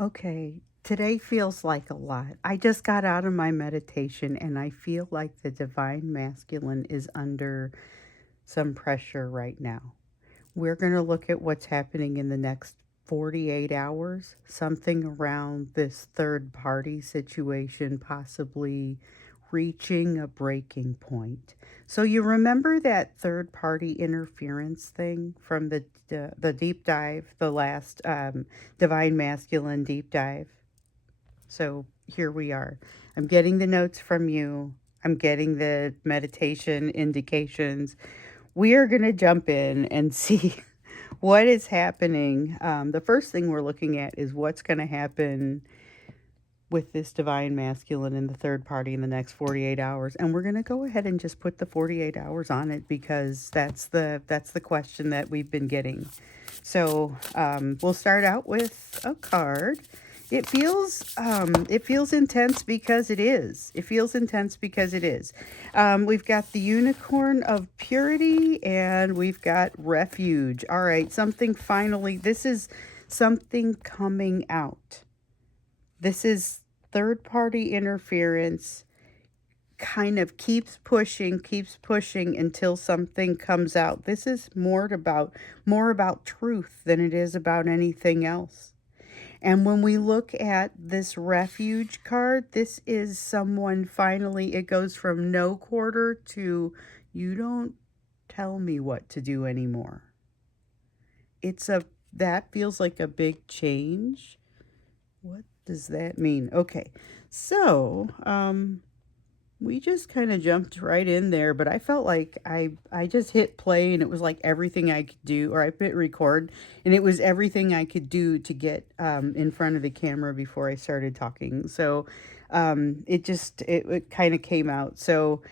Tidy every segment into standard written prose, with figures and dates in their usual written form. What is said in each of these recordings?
Okay, today feels like a lot. I just got out of my meditation and I feel like the divine masculine is under some pressure right now. We're going to look at what's happening in the next 48 hours, something around this third party situation, possibly reaching a breaking point. So you remember that third party interference thing from the deep dive, the last divine masculine deep dive? So here we are. I'm getting the notes from you. I'm getting the meditation indications. We are going to jump in and see what is happening. The first thing we're looking at is what's going to happen with this divine masculine in the third party in the next 48 hours. And we're going to go ahead and just put the 48 hours on it because that's the question that we've been getting. So we'll start out with a card. It feels intense because it is. It feels intense because it is. We've got the unicorn of purity and we've got refuge. All right, something finally. This is something coming out. This is third party interference, kind of keeps pushing until something comes out. This is more about truth than it is about anything else. And when we look at this refuge card, this is someone finally, it goes from no quarter to you don't tell me what to do anymore. That feels like a big change. What does that mean? Okay. So, we just kind of jumped right in there, but I felt like I just hit play and it was like everything I could do, or I hit record and it was everything I could do to get in front of the camera before I started talking. So it kind of came out. So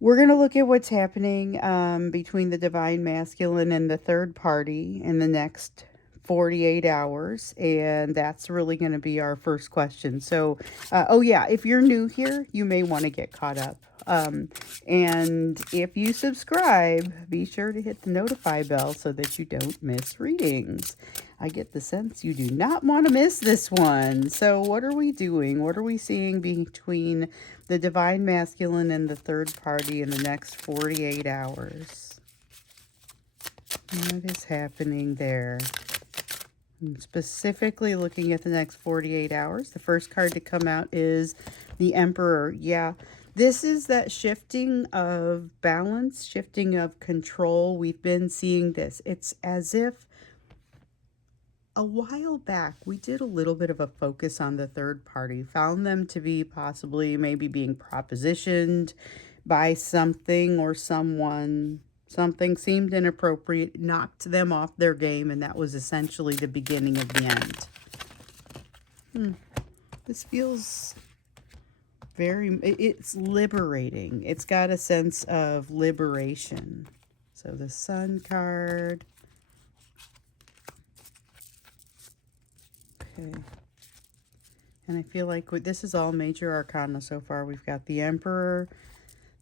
we're going to look at what's happening between the divine masculine and the third party in the next 48 hours. And that's really going to be our first question. So, oh, yeah, if you're new here, you may want to get caught up. And if you subscribe, be sure to hit the notify bell so that you don't miss readings. I get the sense you do not want to miss this one. So, what are we doing? What are we seeing between the divine masculine and the third party in the next 48 hours? What is happening there? I'm specifically looking at the next 48 hours. The first card to come out is the Emperor. Yeah, this is that shifting of balance, shifting of control. We've been seeing this. It's as if a while back, we did a little bit of a focus on the third party, found them to be possibly maybe being propositioned by something or someone. Something seemed inappropriate, knocked them off their game, and that was essentially the beginning of the end. This feels it's liberating. It's got a sense of liberation. So the Sun card. Okay. And I feel like this is all major arcana so far. We've got the Emperor,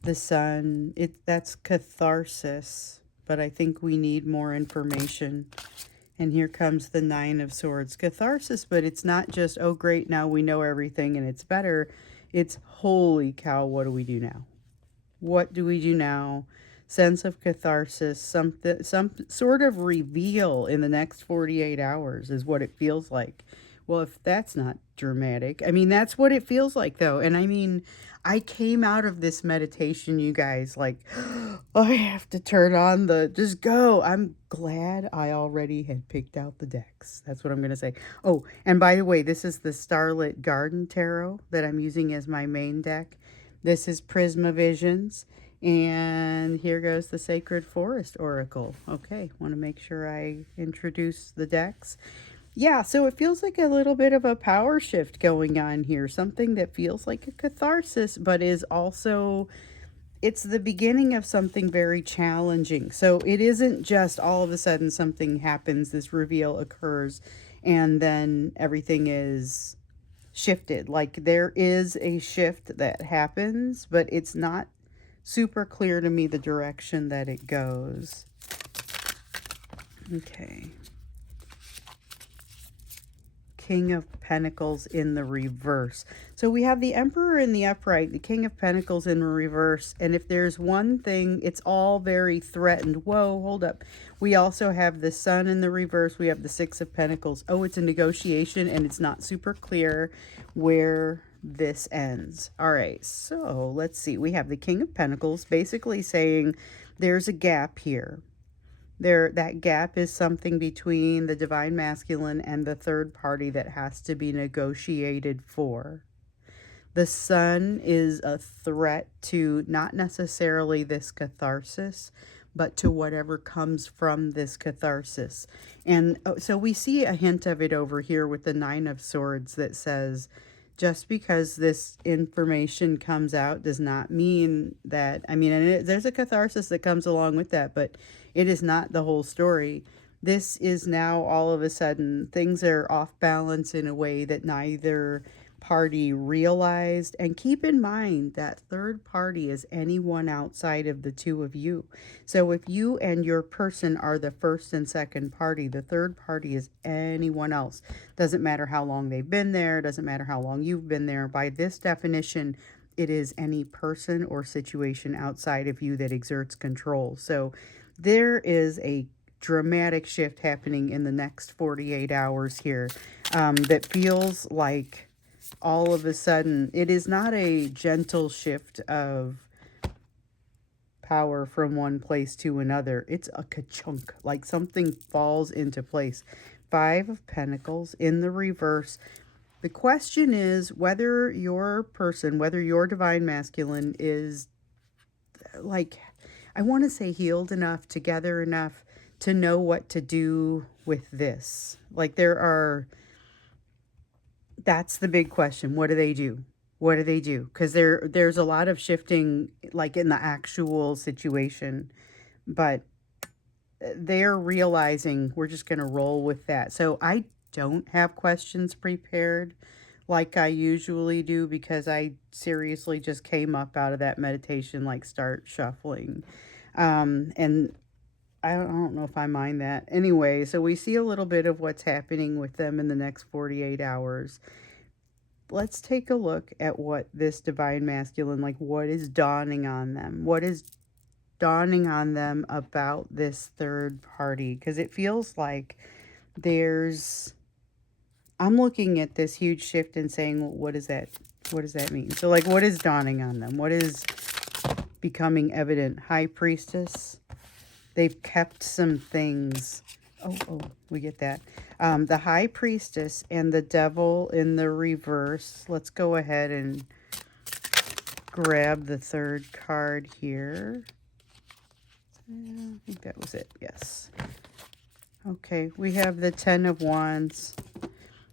the Sun. That's catharsis, but I think we need more information. And here comes the Nine of Swords. Catharsis, but it's not just, oh great, now we know everything and it's better. It's holy cow, what do we do now? What do we do now? Sense of catharsis, some sort of reveal in the next 48 hours is what it feels like. Well, if that's not dramatic, I mean, that's what it feels like, though. And I mean, I came out of this meditation, you guys, like, oh, I have to turn on just go. I'm glad I already had picked out the decks. That's what I'm going to say. Oh, and by the way, this is the Starlit Garden Tarot that I'm using as my main deck. This is Prisma Visions. And here goes the Sacred Forest Oracle. Okay, want to make sure I introduce the decks. Yeah, so it feels like a little bit of a power shift going on here. Something that feels like a catharsis, but is also, it's the beginning of something very challenging. So it isn't just all of a sudden something happens, this reveal occurs, and then everything is shifted. Like there is a shift that happens, but it's not super clear to me the direction that it goes. Okay. King of Pentacles in the reverse. So we have the Emperor in the upright, the King of Pentacles in the reverse. And if there's one thing, it's all very threatened. Whoa, hold up. We also have the Sun in the reverse. We have the Six of Pentacles. Oh, it's a negotiation and it's not super clear where this ends. All right, so let's see. We have the King of Pentacles basically saying there's a gap here. That gap is something between the divine masculine and the third party that has to be negotiated for. The Sun is a threat to not necessarily this catharsis, but to whatever comes from this catharsis. And so we see a hint of it over here with the Nine of Swords that says, just because this information comes out does not mean that, I mean, and there's a catharsis that comes along with that, but it is not the whole story. This is now all of a sudden, things are off balance in a way that neither party realized. And keep in mind that third party is anyone outside of the two of you. So if you and your person are the first and second party, the third party is anyone else. Doesn't matter how long they've been there, doesn't matter how long you've been there. By this definition, it is any person or situation outside of you that exerts control. So there is a dramatic shift happening in the next 48 hours here that feels like all of a sudden, it is not a gentle shift of power from one place to another. It's a ka-chunk, like something falls into place. Five of Pentacles in the reverse. The question is whether your person, whether your divine masculine is like, I want to say healed enough, together enough to know what to do with this. Like that's the big question. What do they do? What do they do? Because there's a lot of shifting, like in the actual situation, but they're realizing we're just going to roll with that. So I don't have questions prepared like I usually do, because I seriously just came up out of that meditation, like start shuffling. And I don't know if I mind that. Anyway, so we see a little bit of what's happening with them in the next 48 hours. Let's take a look at what this divine masculine, like what is dawning on them. What is dawning on them about this third party? Because it feels like I'm looking at this huge shift and saying, well, what does that mean? So like, what is dawning on them? What is becoming evident? High Priestess. They've kept some things. Oh, we get that. The High Priestess and the Devil in the reverse. Let's go ahead and grab the third card here. I think that was it. Yes. Okay, we have the Ten of Wands.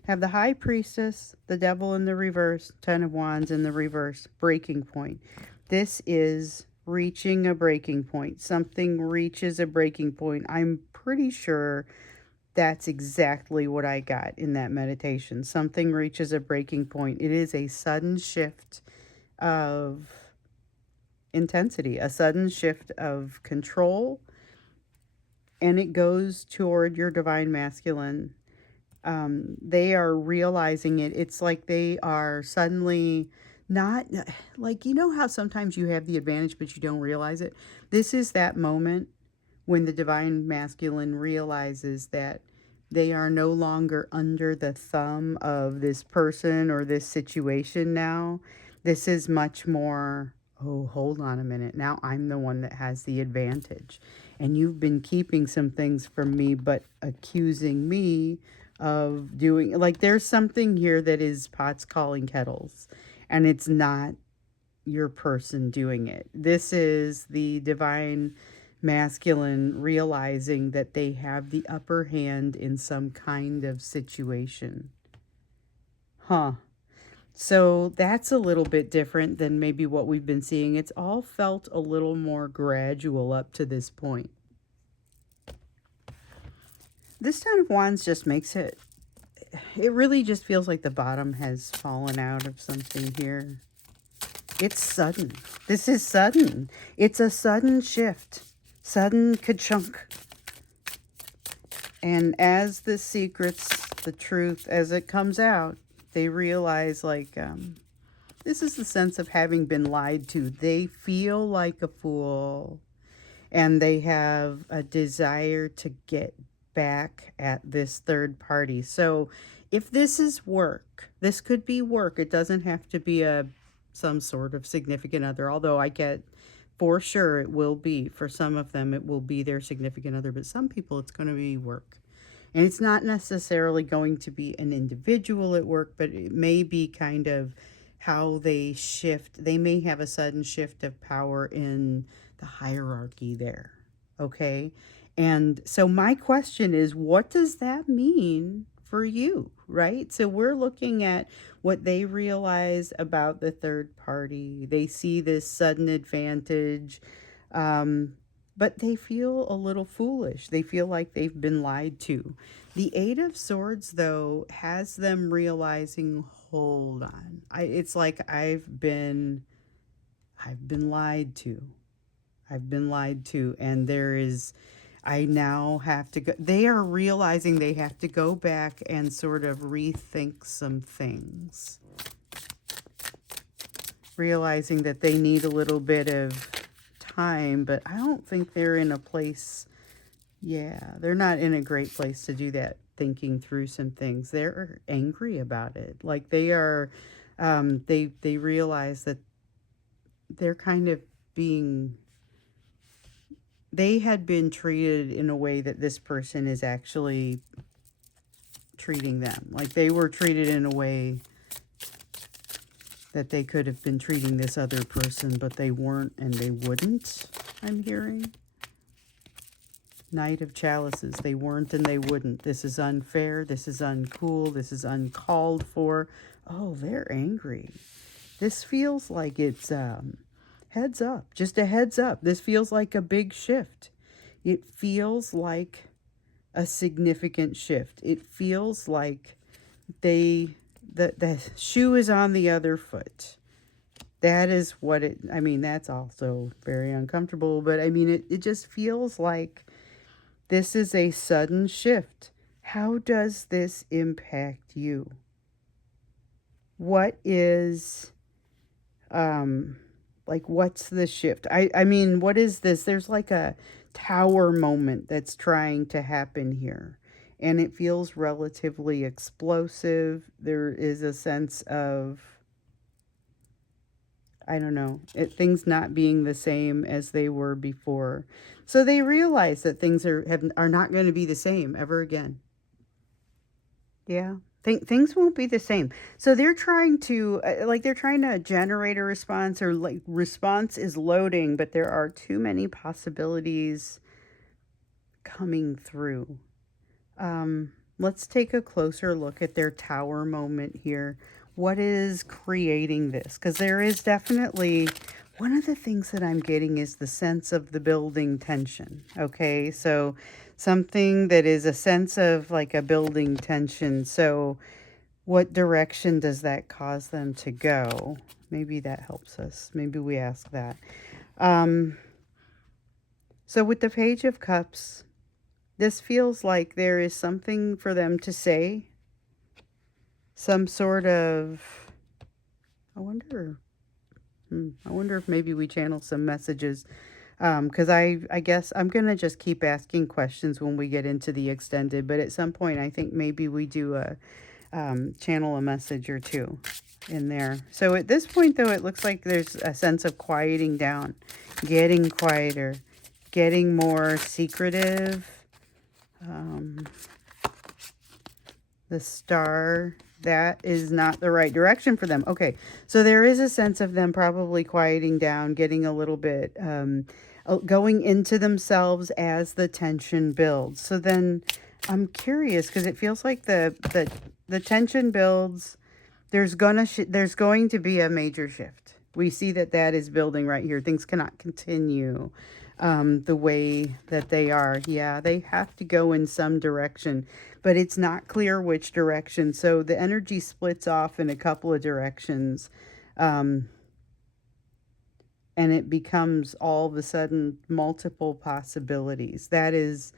Have the High Priestess, the Devil in the reverse, Ten of Wands in the reverse. Breaking point. This is reaching a breaking point. Something reaches a breaking point. I'm pretty sure that's exactly what I got in that meditation. Something reaches a breaking point. It is a sudden shift of intensity, a sudden shift of control, and it goes toward your divine masculine. They are realizing it. It's like they are suddenly not, like, you know how sometimes you have the advantage but you don't realize it? This is that moment when the divine masculine realizes that they are no longer under the thumb of this person or this situation now. This is much more, oh, hold on a minute. Now I'm the one that has the advantage. And you've been keeping some things from me, but accusing me of doing, like, there's something here that is pots calling kettles. And it's not your person doing it. This is the divine masculine realizing that they have the upper hand in some kind of situation. So that's a little bit different than maybe what we've been seeing. It's all felt a little more gradual up to this point. This Ten of Wands just makes it really just feels like the bottom has fallen out of something here. It's sudden. This is sudden. It's a sudden shift. Sudden ka-chunk. And as the secrets the truth as it comes out. They realize, like, this is the sense of having been lied to. They feel like a fool, and they have a desire to get back at this third party. So if this is work, this could be work. It doesn't have to be some sort of significant other, although I get for sure it will be. For some of them, it will be their significant other, but some people it's going to be work. And it's not necessarily going to be an individual at work, but it may be kind of how they shift. They may have a sudden shift of power in the hierarchy there. Okay. And so my question is, what does that mean for you? Right. So we're looking at what they realize about the third party. They see this sudden advantage. But they feel a little foolish. They feel like they've been lied to. The Eight of Swords, though, has them realizing, hold on. It's like I've been lied to. I've been lied to. And I now have to go. They are realizing they have to go back and sort of rethink some things. Realizing that they need a little bit of time, but I don't think they're in a place, they're not in a great place to do that, thinking through some things. They're angry about it. Like they are, they realize that they're kind of they had been treated in a way that this person is actually treating them. Like they were treated in a way that they could have been treating this other person, but they weren't and they wouldn't, I'm hearing. Knight of Chalices. They weren't and they wouldn't. This is unfair. This is uncool. This is uncalled for. Oh, they're angry. This feels like it's heads up. Just a heads up. This feels like a big shift. It feels like a significant shift. It feels like the shoe is on the other foot. That is what that's also very uncomfortable, but it just feels like this is a sudden shift. How does this impact you? What is, what's the shift? What is this? There's like a tower moment that's trying to happen here. And it feels relatively explosive. There is a sense of, I don't know, things not being the same as they were before. So they realize that things are not going to be the same ever again. Yeah. Things won't be the same. So they're trying to generate a response, or like response is loading, but there are too many possibilities coming through. Let's take a closer look at their tower moment here. What is creating this? Because there is definitely, one of the things that I'm getting is the sense of the building tension. Okay, so something that is a sense of like a building tension. So what direction does that cause them to go? Maybe that helps us. Maybe we ask that. So with the Page of Cups, this feels like there is something for them to say. Some sort of, I wonder if maybe we channel some messages. Because I guess I'm going to just keep asking questions when we get into the extended. But at some point, I think maybe we do channel a message or two in there. So at this point, though, it looks like there's a sense of quieting down, getting quieter, getting more secretive. The Star, that is not the right direction for them. Okay, so there is a sense of them probably quieting down, getting a little bit, going into themselves as the tension builds. So then I'm curious, because it feels like the tension builds. There's going to be a major shift. We see that is building right here. Things cannot continue the way that they are. Yeah, they have to go in some direction, but it's not clear which direction. So the energy splits off in a couple of directions, and it becomes all of a sudden multiple possibilities. That is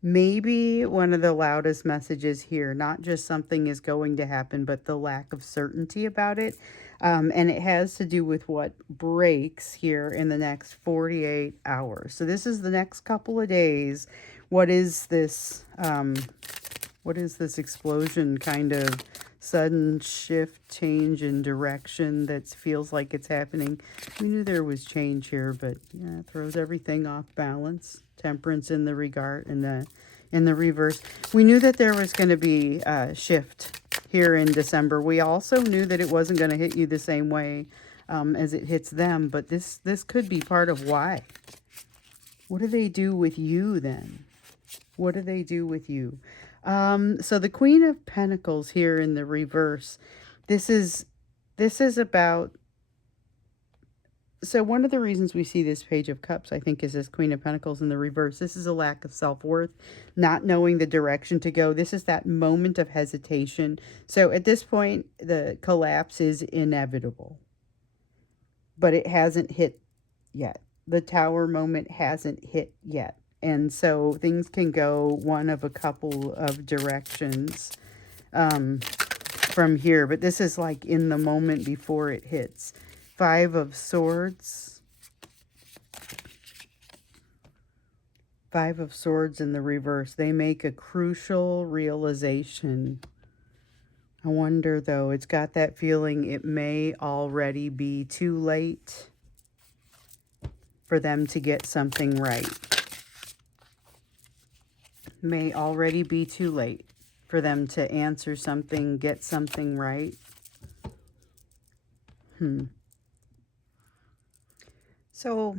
maybe one of the loudest messages here, not just something is going to happen, but the lack of certainty about it. And it has to do with what breaks here in the next 48 hours. So this is the next couple of days. What is this? What is this explosion kind of sudden shift, change in direction that feels like it's happening? We knew there was change here, but yeah, it throws everything off balance. Temperance in the regard in the reverse. We knew that there was going to be a shift here in December. We also knew that it wasn't going to hit you the same way as it hits them, but this could be part of why. What do they do with you then? What do they do with you? So the Queen of Pentacles here in the reverse. This is about, so one of the reasons we see this Page of Cups, I think, is this Queen of Pentacles in the reverse. This is a lack of self-worth, not knowing the direction to go. This is that moment of hesitation. So at this point, the collapse is inevitable, but it hasn't hit yet. The Tower moment hasn't hit yet. And so things can go one of a couple of directions from here. But this is like in the moment before it hits. 5 of Swords. 5 of Swords in the reverse. They make a crucial realization. I wonder, though, it's got that feeling it may already be too late for them to get something right. May already be too late for them to answer something, get something right. So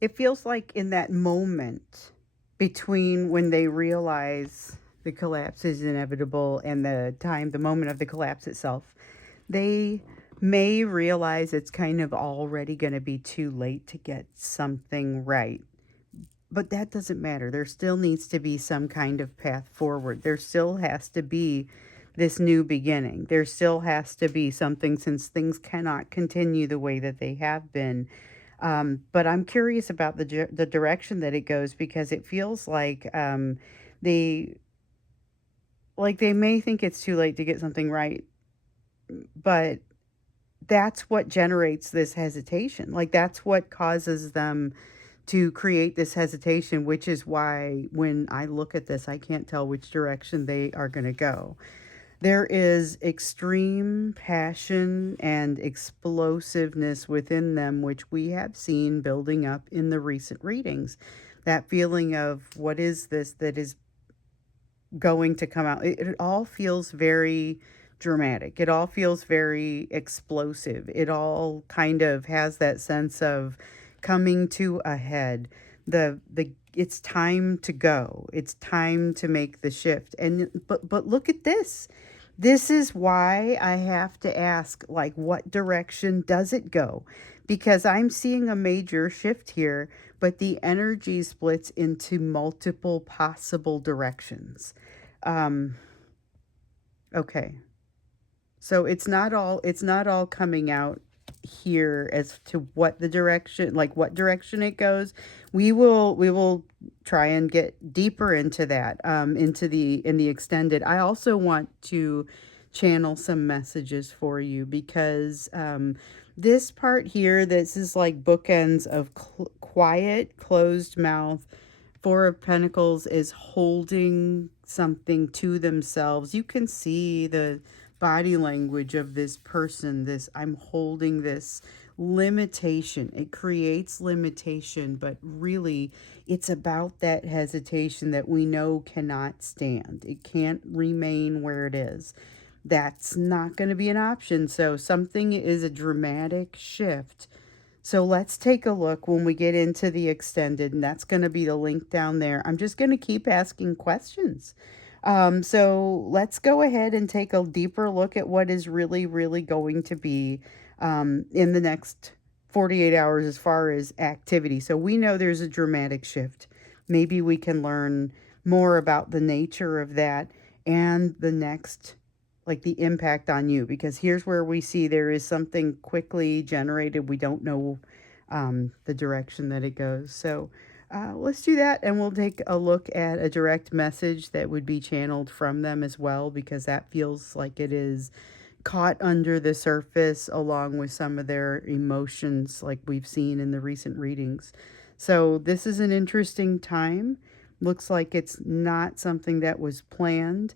it feels like in that moment between when they realize the collapse is inevitable and the moment of the collapse itself, they may realize it's kind of already going to be too late to get something right. But that doesn't matter. There still needs to be some kind of path forward. There still has to be this new beginning. There still has to be something, since things cannot continue the way that they have been. But I'm curious about the direction that it goes, because it feels like they may think it's too late to get something right, but that's what generates this hesitation. Like, that's what causes them to create this hesitation, which is why when I look at this, I can't tell which direction they are going to go. There is extreme passion and explosiveness within them, which we have seen building up in the recent readings. That feeling of, what is this that is going to come out? It all feels very dramatic. It all feels very explosive. It all kind of has that sense of coming to a head. It's time to go. It's time to make the shift. And but look at this. This is why I have to ask, like, what direction does it go? Because I'm seeing a major shift here, but the energy splits into multiple possible directions. Okay. So it's not all coming out here as to what the direction, like what direction it goes. We will try and get deeper into that, in the extended. I also want to channel some messages for you, because this part here, this is like bookends of quiet, closed mouth. 4 of Pentacles is holding something to themselves. You can see the body language of this person. This, I'm holding this limitation. It creates limitation, but really it's about that hesitation that we know cannot stand. It can't remain where it is. That's not going to be an option. So something is a dramatic shift. So let's take a look when we get into the extended, and that's going to be the link down there. I'm just going to keep asking questions. So let's go ahead and take a deeper look at what is really, really going to be in the next 48 hours as far as activity. So we know there's a dramatic shift. Maybe we can learn more about the nature of that and the next, like the impact on you, because here's where we see there is something quickly generated. We don't know the direction that it goes. So Let's do that, and we'll take a look at a direct message that would be channeled from them as well, because that feels like it is caught under the surface along with some of their emotions like we've seen in the recent readings. So this is an interesting time. Looks like it's not something that was planned.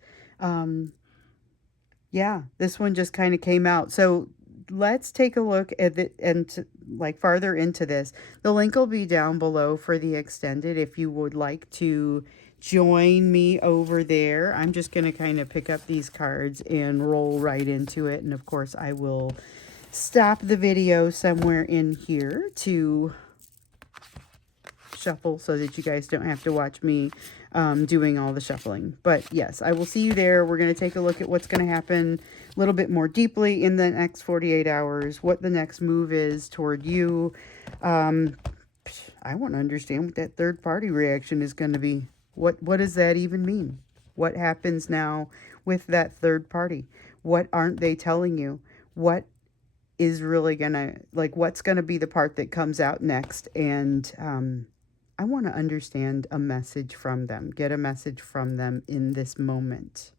Yeah, this one just kind of came out. So let's take a look at it and like farther into this. The link will be down below for the extended if you would like to join me over there. I'm just going to kind of pick up these cards and roll right into it. And of course, I will stop the video somewhere in here to shuffle so that you guys don't have to watch me doing all the shuffling. But yes, I will see you there. We're going to take a look at what's going to happen a little bit more deeply in the next 48 hours, what the next move is toward you. I want to understand what that third party reaction is going to be. What does that even mean? What happens now with that third party? What aren't they telling you? What is really going to, like, what's going to be the part that comes out next? And I want to understand a message from them, get a message from them in this moment.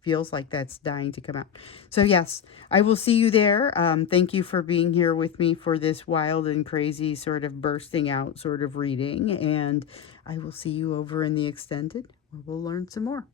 Feels like that's dying to come out. So yes, I will see you there. Thank you for being here with me for this wild and crazy sort of bursting out sort of reading. And I will see you over in the extended where we'll learn some more.